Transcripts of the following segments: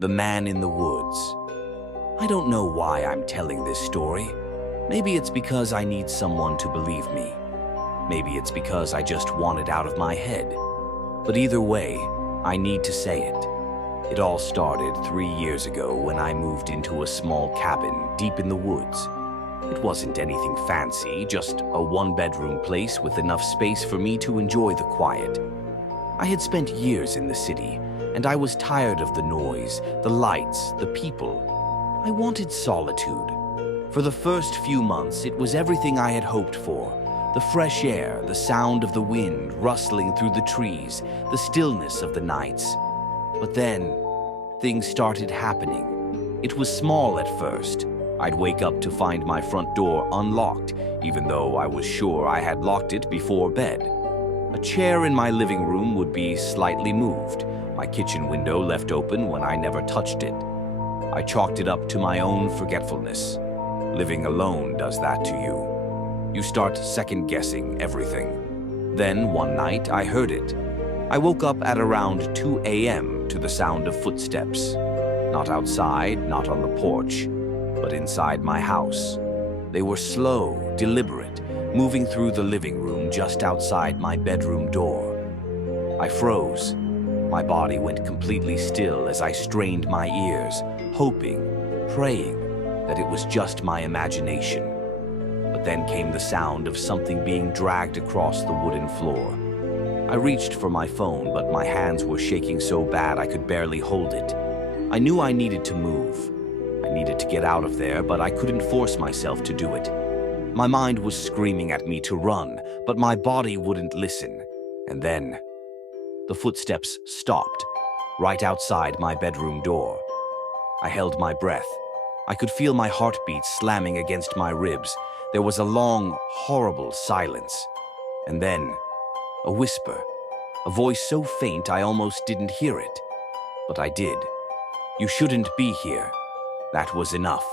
The Man in the Woods. I don't know why I'm telling this story. Maybe it's because I need someone to believe me. Maybe it's because I just want it out of my head. But either way, I need to say it. It all started 3 years ago when I moved into a small cabin deep in the woods. It wasn't anything fancy, just a one-bedroom place with enough space for me to enjoy the quiet. I had spent years in the city, and I was tired of the noise, the lights, the people. I wanted solitude. For the first few months, it was everything I had hoped for. The fresh air, the sound of the wind rustling through the trees, the stillness of the nights. But then, things started happening. It was small at first. I'd wake up to find my front door unlocked, even though I was sure I had locked it before bed. A chair in my living room would be slightly moved, my kitchen window left open when I never touched it. I chalked it up to my own forgetfulness. Living alone does that to you. You start second-guessing everything. Then, one night, I heard it. I woke up at around 2 a.m. to the sound of footsteps. Not outside, not on the porch, but inside my house. They were slow, deliberate, moving through the living room just outside my bedroom door. I froze. My body went completely still as I strained my ears, hoping, praying that it was just my imagination. But then came the sound of something being dragged across the wooden floor. I reached for my phone, but my hands were shaking so bad I could barely hold it. I knew I needed to move. I needed to get out of there, but I couldn't force myself to do it. My mind was screaming at me to run, but my body wouldn't listen. And then, the footsteps stopped, right outside my bedroom door. I held my breath. I could feel my heartbeat slamming against my ribs. There was a long, horrible silence. And then, a whisper, a voice so faint I almost didn't hear it. But I did. You shouldn't be here. That was enough.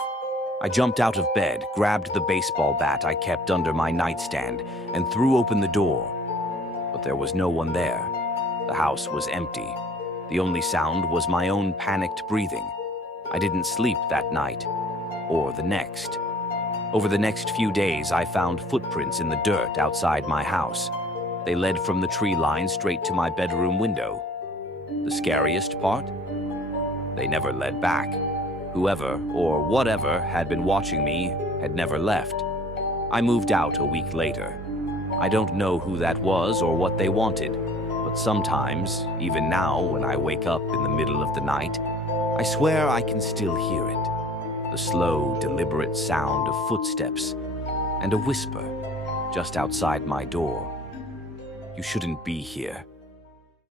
I jumped out of bed, grabbed the baseball bat I kept under my nightstand, and threw open the door. But there was no one there. The house was empty. The only sound was my own panicked breathing. I didn't sleep that night, or the next. Over the next few days, I found footprints in the dirt outside my house. They led from the tree line straight to my bedroom window. The scariest part? They never led back. Whoever or whatever had been watching me had never left. I moved out a week later. I don't know who that was or what they wanted, but sometimes, even now when I wake up in the middle of the night, I swear I can still hear it. The slow, deliberate sound of footsteps and a whisper just outside my door. You shouldn't be here.